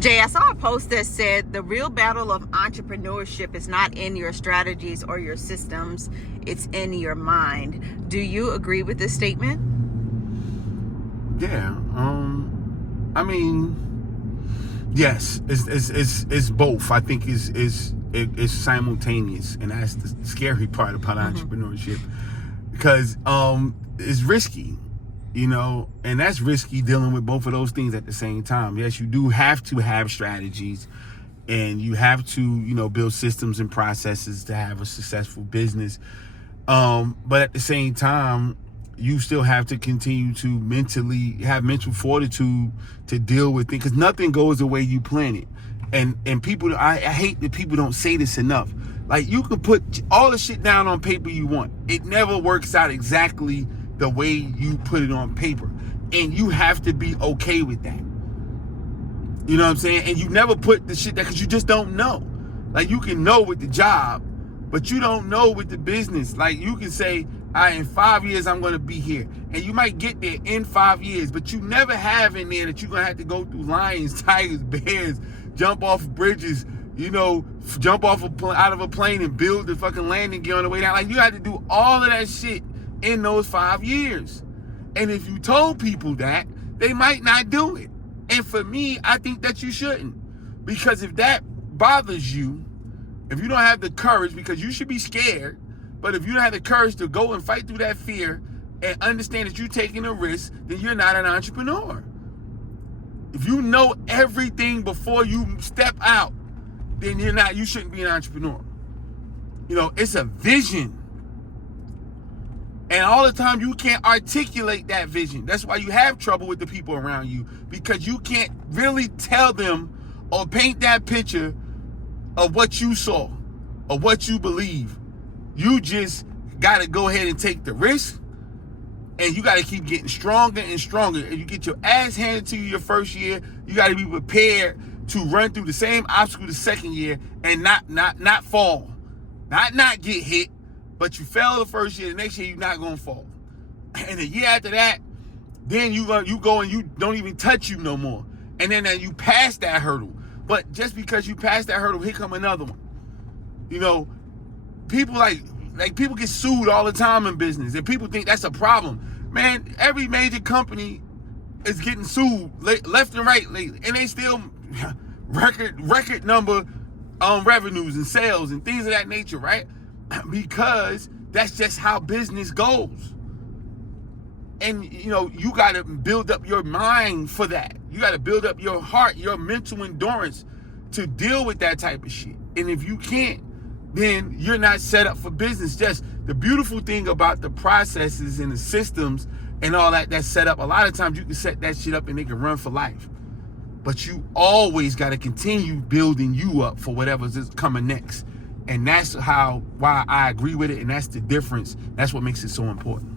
Jay, I saw a post that said the real battle of entrepreneurship is not in your strategies or your systems, it's in your mind. Do you agree with this statement? Yeah. I mean, yes, it's both. I think it's simultaneous, and that's the scary part about entrepreneurship, because it's risky, and that's risky dealing with both of those things at the same time. Yes, you do have to have strategies, and you have to build systems and processes to have a successful business. But at the same time, you still have to continue to mentally have mental fortitude to deal with things, because nothing goes the way you plan it. And people, I hate that people don't say this enough. Like, you can put all the shit down on paper you want. It never works out exactly the way you put it on paper. And you have to be okay with that. You know what I'm saying? And you never put the shit down because you just don't know. Like, you can know with the job, but you don't know with the business. Like, you can say, all right, in 5 years, I'm going to be here. And you might get there in 5 years, but you never have in there that you're going to have to go through lions, tigers, bears, jump off bridges, jump off out of a plane and build the fucking landing gear on the way down. Like, you had to do all of that shit in those 5 years. And if you told people that, they might not do it. And for me, I think that you shouldn't. Because if that bothers you, if you don't have the courage, because you should be scared, but if you don't have the courage to go and fight through that fear and understand that you're taking a risk, then you're not an entrepreneur. If you know everything before you step out, then you shouldn't be an entrepreneur. It's a vision. And all the time you can't articulate that vision. That's why you have trouble with the people around you, because you can't really tell them or paint that picture of what you saw or what you believe. You just got to go ahead and take the risk, and you got to keep getting stronger and stronger. And you get your ass handed to you your first year, you got to be prepared to run through the same obstacle the second year and not fall. Not get hit, but you fell the first year, the next year you're not going to fall. And the year after that, then you go and you don't even touch you no more. And then you pass that hurdle. But just because you pass that hurdle, here come another one. People people get sued all the time in business, and people think that's a problem. Man, every major company is getting sued left and right lately, and they still record number revenues and sales and things of that nature, right? Because that's just how business goes. And you got to build up your mind for that. You got to build up your heart, your mental endurance to deal with that type of shit. And if you can't, then you're not set up for business. Just the beautiful thing about the processes and the systems and all that's set up, a lot of times you can set that shit up and it can run for life. But you always got to continue building you up for whatever's coming next. And that's why I agree with it, and that's the difference. That's what makes it so important.